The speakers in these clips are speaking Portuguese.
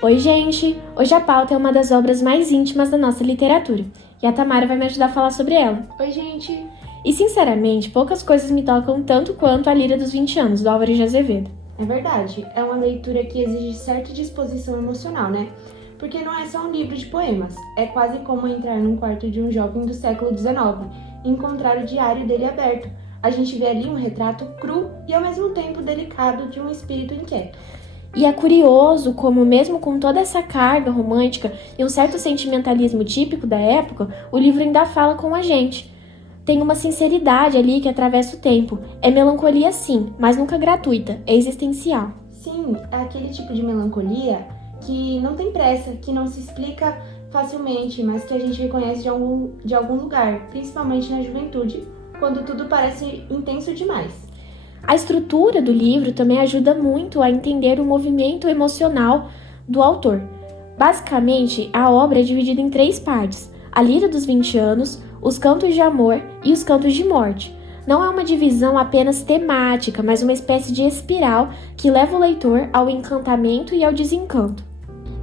Oi, gente! Hoje a pauta é uma das obras mais íntimas da nossa literatura, e a Tamara vai me ajudar a falar sobre ela. Oi, gente! E, sinceramente, poucas coisas me tocam tanto quanto A Líria dos 20 Anos, do Álvares de Azevedo. É verdade, é uma leitura que exige certa disposição emocional, né? Porque não é só um livro de poemas, é quase como entrar num quarto de um jovem do século XIX e encontrar o diário dele aberto. A gente vê ali um retrato cru e ao mesmo tempo delicado de um espírito inquieto. E é curioso como, mesmo com toda essa carga romântica e um certo sentimentalismo típico da época, o livro ainda fala com a gente. Tem uma sinceridade ali que atravessa o tempo. É melancolia sim, mas nunca gratuita, é existencial. Sim, é aquele tipo de melancolia que não tem pressa, que não se explica facilmente, mas que a gente reconhece de algum lugar, principalmente na juventude, quando tudo parece intenso demais. A estrutura do livro também ajuda muito a entender o movimento emocional do autor. Basicamente, a obra é dividida em 3 partes: a Líria dos 20 Anos, os Cantos de Amor e os Cantos de Morte. Não é uma divisão apenas temática, mas uma espécie de espiral que leva o leitor ao encantamento e ao desencanto.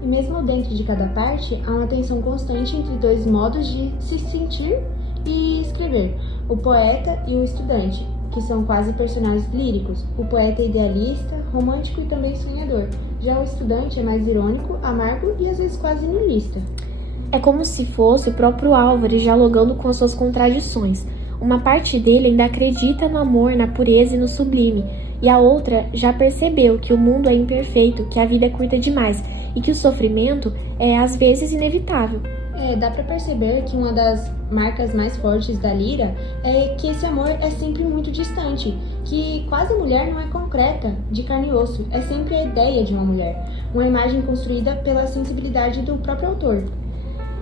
E mesmo dentro de cada parte, há uma tensão constante entre 2 modos de se sentir e escrever: o poeta e o estudante, que são quase personagens líricos. O poeta é idealista, romântico e também sonhador. Já o estudante é mais irônico, amargo e às vezes quase niilista. É como se fosse o próprio Álvares dialogando com as suas contradições. Uma parte dele ainda acredita no amor, na pureza e no sublime, e a outra já percebeu que o mundo é imperfeito, que a vida é curta demais e que o sofrimento é às vezes inevitável. Dá pra perceber que uma das marcas mais fortes da Líria é que esse amor é sempre muito distante, que quase a mulher não é concreta, de carne e osso, é sempre a ideia de uma mulher, uma imagem construída pela sensibilidade do próprio autor.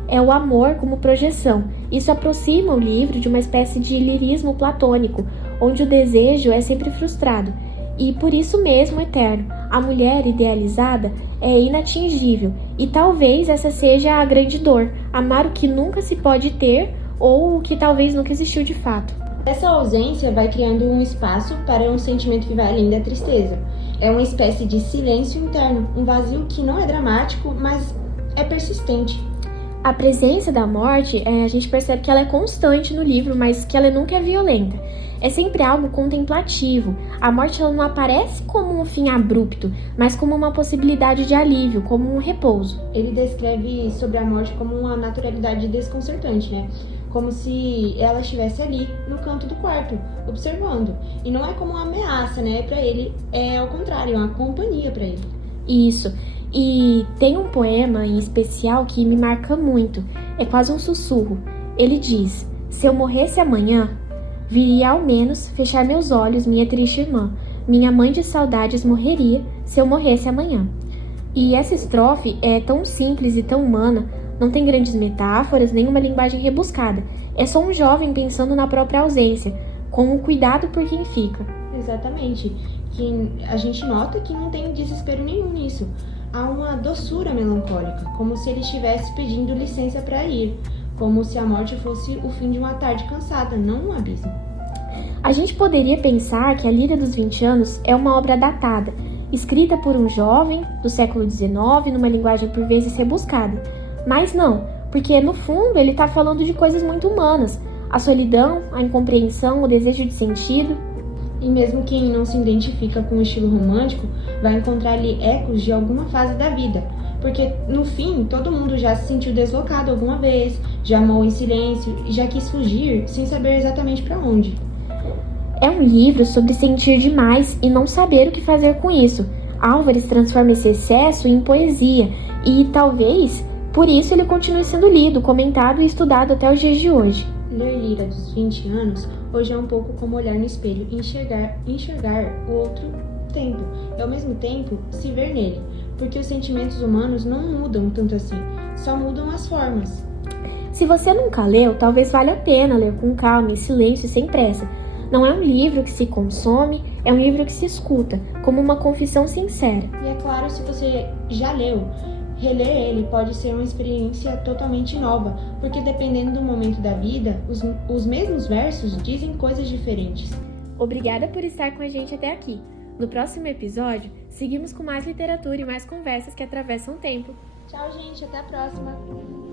É o amor como projeção. Isso aproxima o livro de uma espécie de lirismo platônico, onde o desejo é sempre frustrado, e por isso mesmo eterno. A mulher idealizada é inatingível, e talvez essa seja a grande dor, amar o que nunca se pode ter ou o que talvez nunca existiu de fato. Essa ausência vai criando um espaço para um sentimento que vai além da tristeza. É uma espécie de silêncio interno, um vazio que não é dramático, mas é persistente. A presença da morte, a gente percebe que ela é constante no livro, mas que ela nunca é violenta. É sempre algo contemplativo. A morte ela não aparece como um fim abrupto, mas como uma possibilidade de alívio, como um repouso. Ele descreve sobre a morte como uma naturalidade desconcertante, né? Como se ela estivesse ali, no canto do quarto, observando. E não é como uma ameaça, né? Para ele é ao contrário, é uma companhia para ele. Isso. E tem um poema em especial que me marca muito. É quase um sussurro. Ele diz: se eu morresse amanhã, viria ao menos fechar meus olhos, minha triste irmã. Minha mãe de saudades morreria se eu morresse amanhã. E essa estrofe é tão simples e tão humana, não tem grandes metáforas, nem uma linguagem rebuscada. É só um jovem pensando na própria ausência, com o cuidado por quem fica. Exatamente. Que a gente nota que não tem desespero nenhum nisso. Há uma doçura melancólica, como se ele estivesse pedindo licença para ir, como se a morte fosse o fim de uma tarde cansada, não um abismo. A gente poderia pensar que A Líria dos 20 Anos é uma obra datada, escrita por um jovem do século XIX, numa linguagem por vezes rebuscada. Mas não, porque no fundo ele está falando de coisas muito humanas: a solidão, a incompreensão, o desejo de sentido. E mesmo quem não se identifica com o estilo romântico vai encontrar ali ecos de alguma fase da vida, porque no fim todo mundo já se sentiu deslocado alguma vez, já amou em silêncio e já quis fugir sem saber exatamente para onde. É um livro sobre sentir demais e não saber o que fazer com isso. Álvares transforma esse excesso em poesia e talvez por isso ele continue sendo lido, comentado e estudado até os dias de hoje. Ler Líria dos 20 anos hoje é um pouco como olhar no espelho e enxergar o outro tempo e ao mesmo tempo se ver nele, porque os sentimentos humanos não mudam tanto assim, só mudam as formas. Se você nunca leu, talvez valha a pena ler com calma, em silêncio e sem pressa. Não é um livro que se consome, é um livro que se escuta, como uma confissão sincera. E é claro, se você já leu, Reler ele pode ser uma experiência totalmente nova, porque dependendo do momento da vida, os mesmos versos dizem coisas diferentes. Obrigada por estar com a gente até aqui. No próximo episódio, seguimos com mais literatura e mais conversas que atravessam o tempo. Tchau, gente. Até a próxima.